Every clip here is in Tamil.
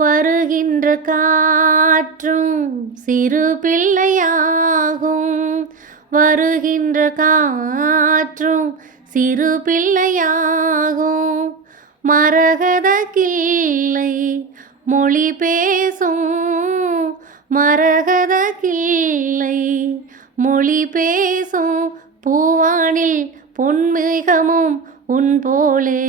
வருகின்ற காற்றும் சிறு பிள்ளையாகும். வருகின்ற காற்றும் சிறு பிள்ளையாகும். மரகத கிள்ளை மொழி பேசும். மரகத கிள்ளை மொழி பேசும். பூவானில் பொன்மிகமும் உன் போலே.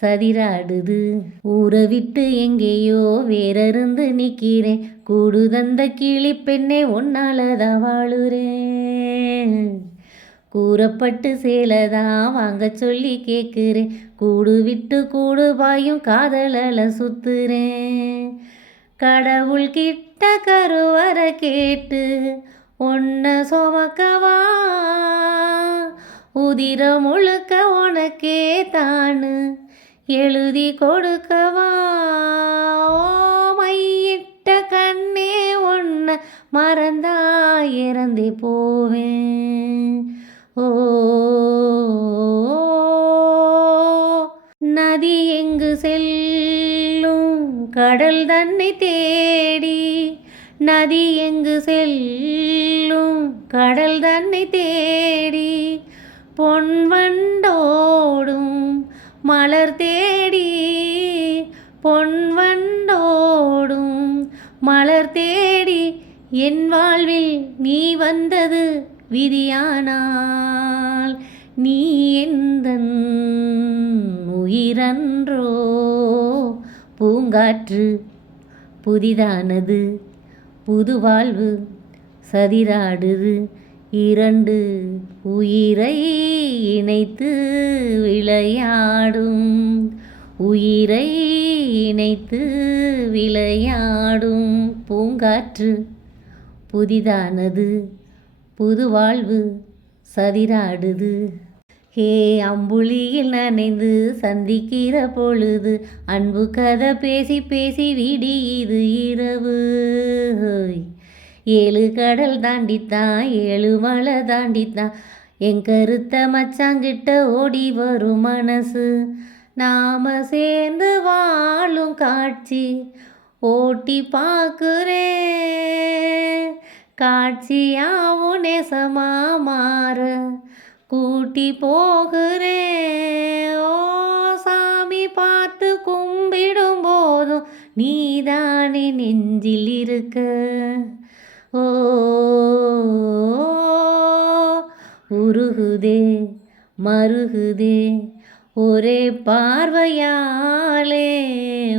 சதிராடுது ஊரை விட்டு எங்கேயோ வேறருந்து நிற்கிறேன் கூடு தந்த கிளி பெண்ணே ஒன்னாலதான் வாழுறேன். கூறப்பட்டு சேலதான் வாங்க சொல்லி கேட்குறேன். கூடு விட்டு கூடு பாயும் காதலல சுத்துறேன். கடவுள் கிட்ட கருவற கேட்டு ஒன்ன சுமக்கவா? உதிரம் முழுக்க உனக்கே தானு எழுதி கொடுக்கவா? மையிட்ட கண்ணே ஒன்று மறந்தா இறந்து போவேன். ஓ நதி எங்கு செல்லும் கடல் தன்னை தேடி? நதி எங்கு செல்லும் கடல் தன்னை தேடி? பொன்வண்டோடும் மலர் தேடி பொன் வண்டோடும் மலர் தேடி என் வாழ்வில் நீ வந்தது விதியானால் நீ எந்த உயிரன்றோ? பூங்காற்று புதிதானது புது வாழ்வு சதிராடுது இரண்டு உயிரை இணைத்து விளையாடும். உயிரை இணைத்து விளையாடும் பூங்காற்று. புதிதானது புது வாழ்வு சதிராடுது. ஹே அம்புலியில் நனைந்து சந்திக்கிற பொழுது அன்பு கதை பேசி பேசி விடியுது இரவு. ஏழு கடல் தாண்டித்தான் ஏழு மலை தாண்டித்தான் என் கருத்த மச்சாங்கிட்ட ஓடி வரும் மனசு. நாம சேர்ந்து வாழும் காட்சி ஓட்டி பார்க்குறேன் காட்சியாவும் நேசமா மாற கூட்டி போகிறேன். ஓ சாமி பார்த்து கும்பிடும் போதும் நீதானே நெஞ்சில் இருக்க. உருகுதே மருகுதே ஒரே பார்வையாலே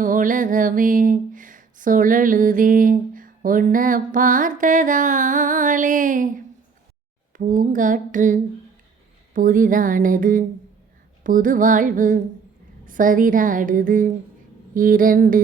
உலகமே சுழலுதே உன்னை பார்த்ததாலே. பூங்காற்று புதிதானது புது வாழ்வு சதிராடுது இரண்டு